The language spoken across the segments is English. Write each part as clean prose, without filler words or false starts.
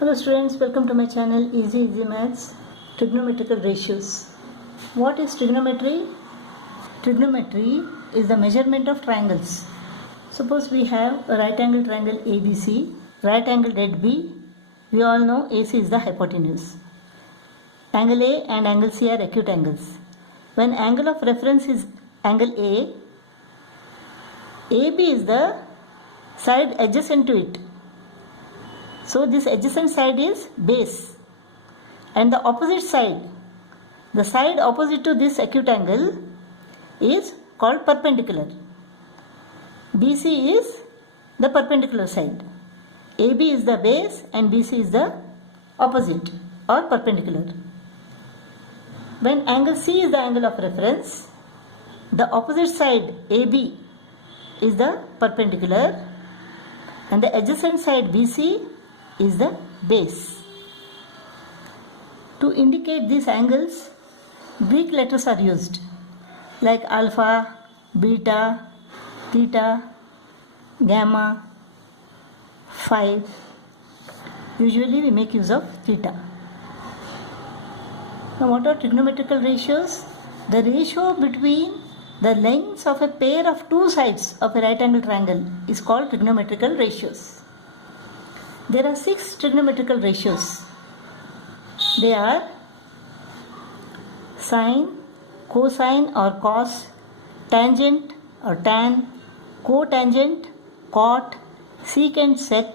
Hello students, welcome to my channel Easy Maths Trigonometrical Ratios. What is trigonometry? Trigonometry is the measurement of triangles. Suppose we have a right angle triangle ABC, right angle ZB. We all know AC is the hypotenuse. Angle A and angle C are acute angles. When angle of reference is angle A, AB is the side adjacent to it. So this adjacent side is base, and the opposite side, the side opposite to this acute angle, is called perpendicular. BC is the perpendicular side. AB is the base and BC is the opposite or perpendicular. When angle C is the angle of reference, the opposite side AB is the perpendicular and the adjacent side BC is the base. To indicate these angles, Greek letters are used like alpha, beta, theta, gamma, phi. Usually we make use of theta. Now what are trigonometrical ratios? The ratio between the lengths of a pair of two sides of a right angle triangle is called trigonometrical ratios. There are 6 trigonometrical ratios. They are sine, cosine or cos, tangent or tan, cotangent, cot, secant, sec,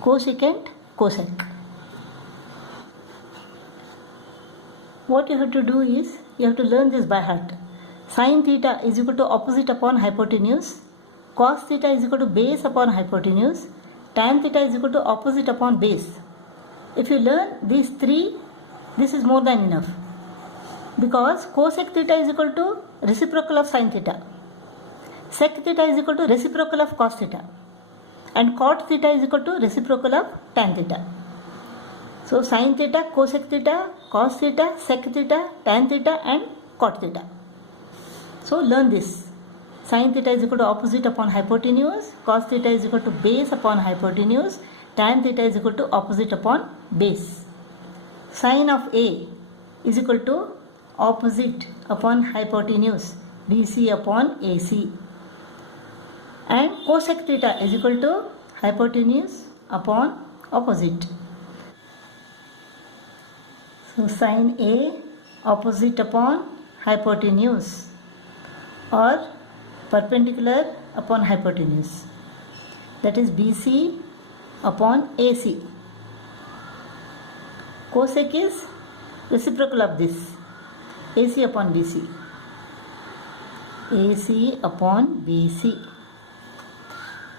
cosecant, cosec. What you have to do is, you have to learn this by heart. Sine theta is equal to opposite upon hypotenuse, cos theta is equal to base upon hypotenuse, tan theta is equal to opposite upon base. If you learn these 3, this is more than enough. Because cosec theta is equal to reciprocal of sin theta. Sec theta is equal to reciprocal of cos theta. And cot theta is equal to reciprocal of tan theta. So sin theta, cosec theta, cos theta, sec theta, tan theta and cot theta. So learn this. Sin theta is equal to opposite upon hypotenuse, cos theta is equal to base upon hypotenuse, tan theta is equal to opposite upon base. Sin of A is equal to opposite upon hypotenuse, BC upon AC. And cosec theta is equal to hypotenuse upon opposite. So sin A opposite upon hypotenuse or perpendicular upon hypotenuse, that is BC upon AC. Cosec is reciprocal of this, AC upon BC. AC upon BC.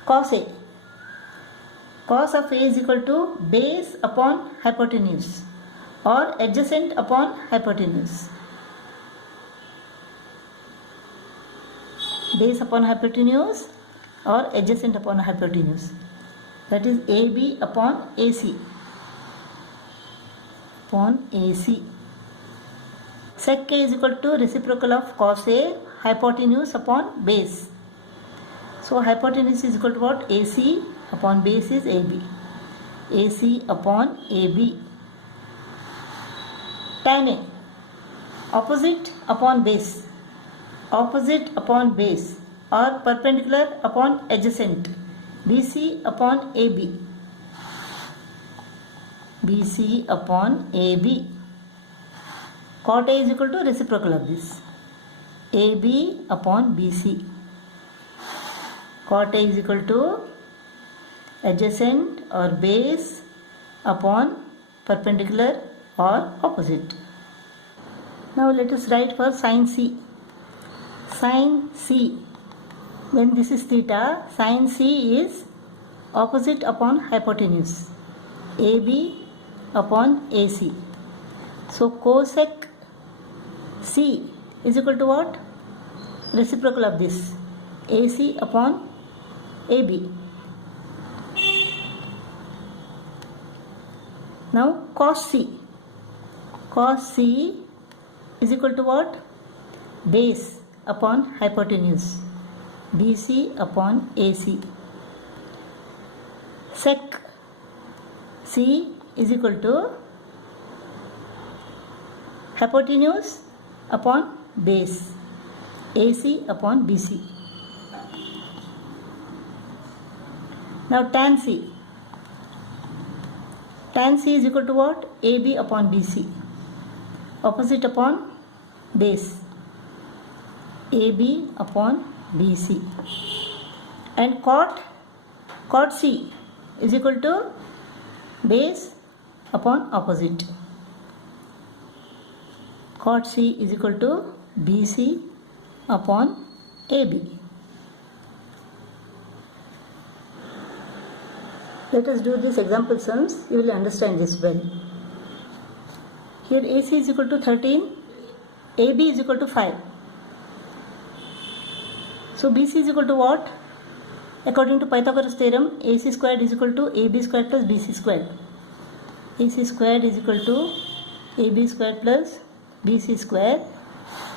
Cos A. Cos of A is equal to base upon hypotenuse or adjacent upon hypotenuse. Base upon hypotenuse or adjacent upon hypotenuse, that is AB upon AC. Upon AC. Sec A is equal to reciprocal of cos A, hypotenuse upon base. So hypotenuse is equal to what? AC upon base is AB. AC upon AB. Tan A. Opposite upon base. Opposite upon base or perpendicular upon adjacent, BC upon AB. BC upon AB. Cot A is equal to reciprocal of this, AB upon BC. Cot A is equal to adjacent or base upon perpendicular or opposite. Now let us write for sin C. Sin C, when this is theta, sin C is opposite upon hypotenuse, AB upon AC. So cosec C is equal to what? Reciprocal of this, AC upon AB. Now cos C. Cos C is equal to what? Base upon hypotenuse, BC upon AC. Sec C is equal to hypotenuse upon base, AC upon BC. Now tan C. Tan C is equal to what? AB upon BC. Opposite upon base, AB upon BC. And cot C is equal to base upon opposite. Cot C is equal to BC upon AB. Let us do this example sums. You will understand this well. Here AC is equal to 13, AB is equal to 5. So BC is equal to what? According to Pythagoras theorem, AC squared is equal to AB squared plus BC squared. AC squared is equal to AB squared plus BC squared.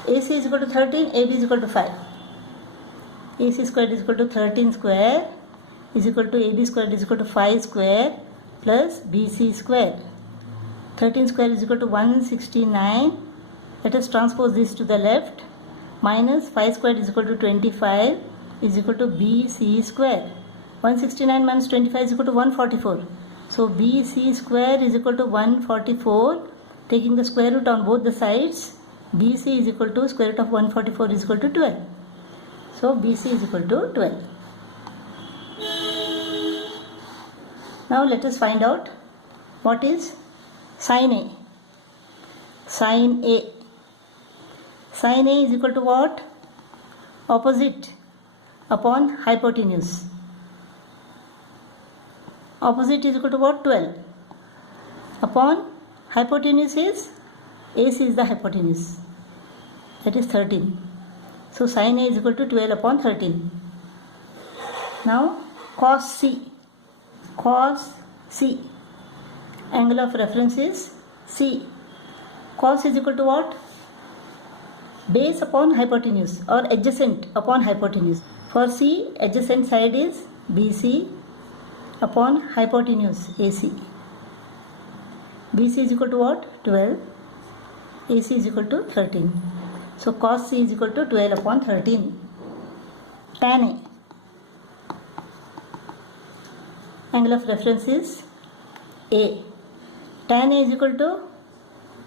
AC is equal to 13, AB is equal to 5. AC squared is equal to 13 square is equal to AB squared is equal to 5 square plus BC square. 13 square is equal to 169. Let us transpose this to the left. Minus 5 square is equal to 25 is equal to BC square. 169 minus 25 is equal to 144. So BC square is equal to 144. Taking the square root on both the sides, BC is equal to square root of 144 is equal to 12. So BC is equal to 12. Now let us find out what is sin A. Sin A. Sin A is equal to what? Opposite upon hypotenuse. Opposite is equal to what? 12. Upon hypotenuse is, AC is the hypotenuse. That is 13. So sin A is equal to 12 upon 13. Now cos C. Cos C. Angle of reference is C. Cos is equal to what? Base upon hypotenuse or adjacent upon hypotenuse. For C, adjacent side is BC upon hypotenuse AC. BC is equal to what? 12. AC is equal to 13. So cos C is equal to 12 upon 13. Tan A. Angle of reference is A. Tan A is equal to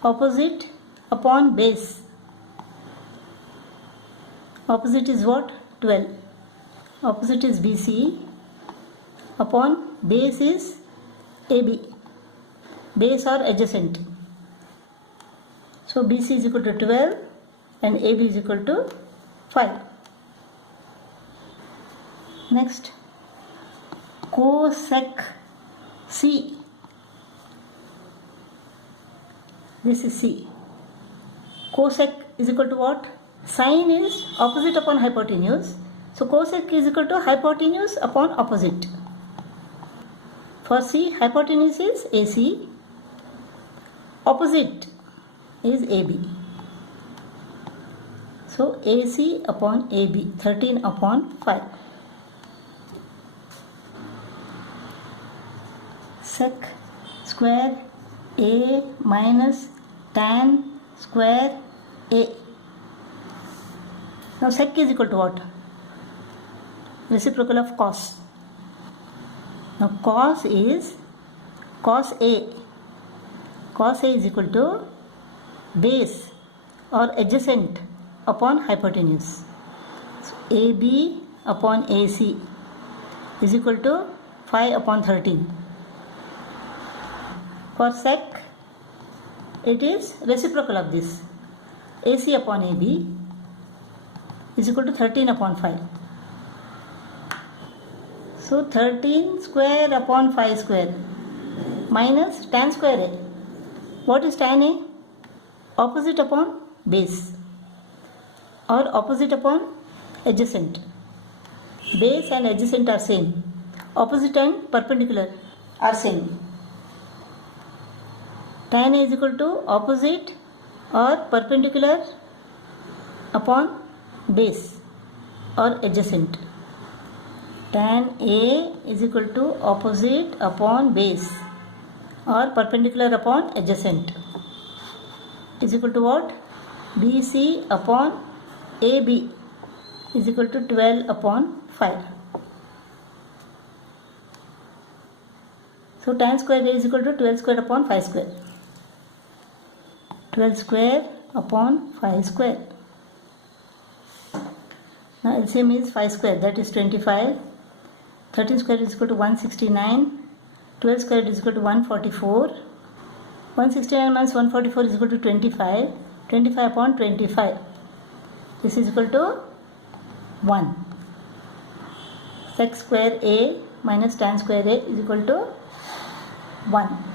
opposite upon base. Opposite is what? 12. Opposite is BC upon base is AB. Base or adjacent. So BC is equal to 12 and AB is equal to 5. Next, cosec C. This is C. Cosec is equal to what? Sin is opposite upon hypotenuse. So cosec is equal to hypotenuse upon opposite. For C, hypotenuse is AC. Opposite is AB. So AC upon AB, 13 upon 5. Sec square A minus tan square A. Now sec is equal to what? Reciprocal of cos. Now cos is cos A. Cos A is equal to base or adjacent upon hypotenuse. So AB upon AC is equal to 5 upon 13. For sec, it is reciprocal of this. AC upon AB is equal to 13 upon 5. So 13 square upon 5 square minus tan square A. What is tan A? Opposite upon base or opposite upon adjacent. Base and adjacent are same. Opposite and perpendicular are same. Tan A is equal to opposite or perpendicular upon base or adjacent. Tan A is equal to opposite upon base or perpendicular upon adjacent is equal to what? BC upon AB is equal to 12 upon 5. So tan square A is equal to 12 square upon 5 square. 12 square upon 5 square. Now LCM is 5 square, that is 25. 13 square is equal to 169. 12 square is equal to 144. 169 minus 144 is equal to 25. 25 upon 25. This is equal to 1. Sec square A minus tan square A is equal to 1.